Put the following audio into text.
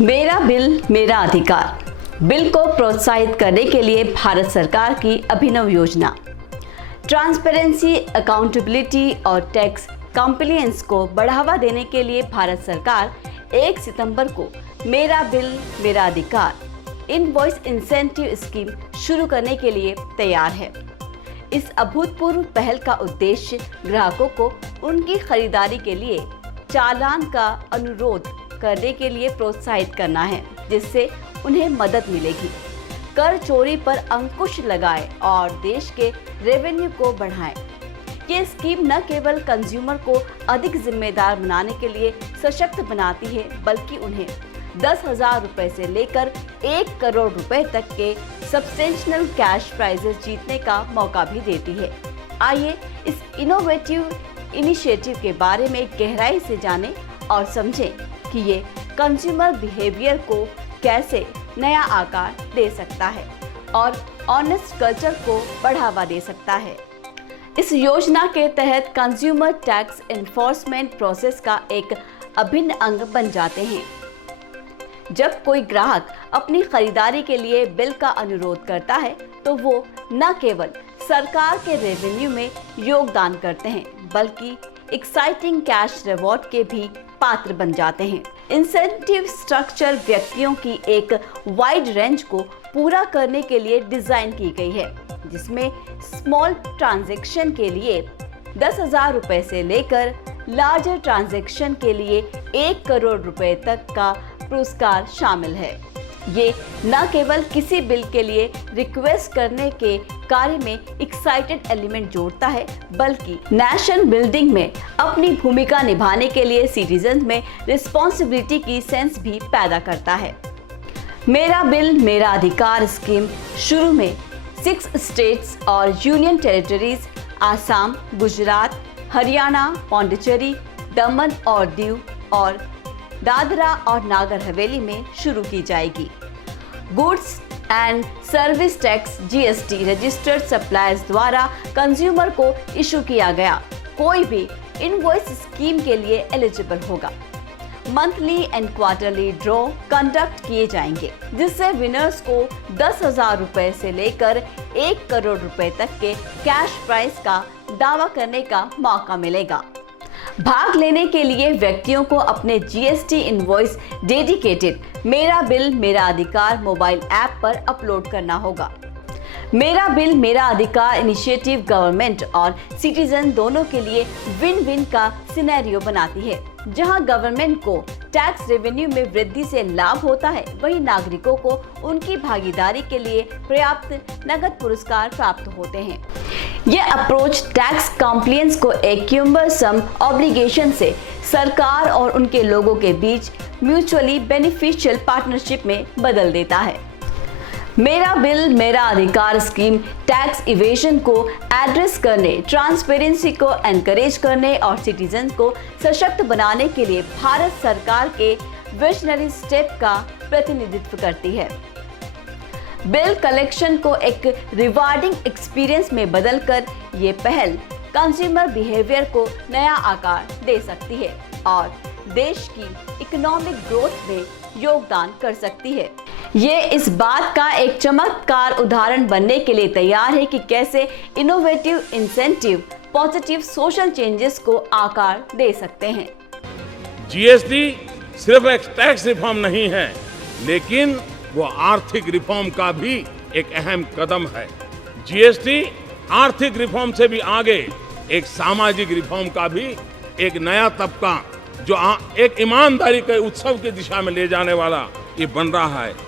मेरा बिल मेरा अधिकार बिल को प्रोत्साहित करने के लिए भारत सरकार की अभिनव योजना। ट्रांसपेरेंसी, अकाउंटेबिलिटी और टैक्स कंप्लायंस को बढ़ावा देने के लिए भारत सरकार 1 सितंबर को मेरा बिल मेरा अधिकार इनवॉइस इंसेंटिव स्कीम शुरू करने के लिए तैयार है। इस अभूतपूर्व पहल का उद्देश्य ग्राहकों को उनकी खरीदारी के लिए चालान का अनुरोध करने के लिए प्रोत्साहित करना है, जिससे उन्हें मदद मिलेगी। कर चोरी पर अंकुश लगाए और देश के रेवेन्यू को बढ़ाएं। ये स्कीम न केवल कंज्यूमर को अधिक जिम्मेदार बनाने के लिए सशक्त बनाती है, बल्कि उन्हें 10,000 रुपए से लेकर 1 करोड़ रुपए तक के सब्सटेंशियल कैश प्राइजेस जीतने का मौका भी देती है। आइए इस इनोवेटिव इनिशिएटिव के बारे में गहराई से जानें और समझें कि ये कंज्यूमर बिहेवियर को कैसे नया आकार दे सकता है और ऑनेस्ट कल्चर को बढ़ावा दे सकता है। इस योजना के तहत कंज्यूमर टैक्स एनफोर्समेंट प्रोसेस का एक अभिन्न अंग बन जाते हैं। जब कोई ग्राहक अपनी खरीदारी के लिए बिल का अनुरोध करता है, तो वो न केवल सरकार के रेवेन्यू में योगदान करते हैं, बल्कि एक्साइटिंग कैश रिवॉर्ड के भी पात्र बन जाते हैं। इंसेंटिव स्ट्रक्चर व्यक्तियों की एक वाइड रेंज को पूरा करने के लिए डिजाइन की गई है, जिसमें स्मॉल ट्रांजैक्शन के लिए 10,000 रुपए से लेकर लार्जर ट्रांजैक्शन के लिए 1 करोड़ रुपए तक का पुरस्कार शामिल है। ये न केवल किसी बिल के लिए रिक्वेस्ट करने के कार्य में एक्साइटेड एलिमेंट जोड़ता है, बल्कि नेशन बिल्डिंग में अपनी भूमिका निभाने के लिए सिटीजन में रिस्पॉन्सिबिलिटी की सेंस भी पैदा करता है। मेरा बिल मेरा अधिकार स्कीम शुरू में 6 स्टेट्स और यूनियन टेरिटरीज आसाम, गुजरात, हरियाणा, पौंडीचेरी, दमन और दीव और दादरा और नागर हवेली में शुरू की जाएगी। Goods and service tax GST registered suppliers द्वारा कंज्यूमर को इशू किया गया कोई भी इनवॉइस स्कीम के लिए एलिजिबल होगा। Monthly and quarterly draw conduct किए जाएंगे, जिससे विनर्स को 10,000 रुपए से लेकर 1 करोड़ रुपए तक के कैश प्राइज का दावा करने का मौका मिलेगा। भाग लेने के लिए व्यक्तियों को अपने GST इनवॉइस डेडिकेटेड मेरा बिल मेरा अधिकार मोबाइल ऐप पर अपलोड करना होगा। मेरा बिल मेरा अधिकार इनिशिएटिव गवर्नमेंट और सिटीजन दोनों के लिए विन विन का सिनेरियो बनाती है। जहां गवर्नमेंट को टैक्स रेवेन्यू में वृद्धि से लाभ होता है, वहीं नागरिकों को उनकी भागीदारी के लिए पर्याप्त नगद पुरस्कार प्राप्त होते हैं। यह अप्रोच टैक्स कंप्लायंस को एक क्यूम्बरसम ऑब्लिगेशन से सरकार और उनके लोगों के बीच म्यूचुअली बेनिफिशियल पार्टनरशिप में बदल देता है। मेरा बिल मेरा अधिकार स्कीम टैक्स इवेजन को एड्रेस करने, ट्रांसपेरेंसी को एनकरेज करने और सिटीजन को सशक्त बनाने के लिए भारत सरकार के विजनरी स्टेप का प्रतिनिधित्व करती है। बिल कलेक्शन को एक रिवार्डिंग एक्सपीरियंस में बदलकर ये पहल कंज्यूमर बिहेवियर को नया आकार दे सकती है और देश की इकोनॉमिक ग्रोथ में योगदान कर सकती है। ये इस बात का एक चमत्कार उदाहरण बनने के लिए तैयार है कि कैसे innovative incentive positive social changes को आकार दे सकते हैं। GST सिर्फ एक टैक्स रिफॉर्म नहीं है, लेकिन वो आर्थिक रिफॉर्म का भी एक अहम कदम है। GST आर्थिक रिफॉर्म से भी आगे एक सामाजिक रिफॉर्म का भी एक नया तबका जो एक ईमानदारी के उत्सव की दिशा में ले जाने वाला ये बन रहा है।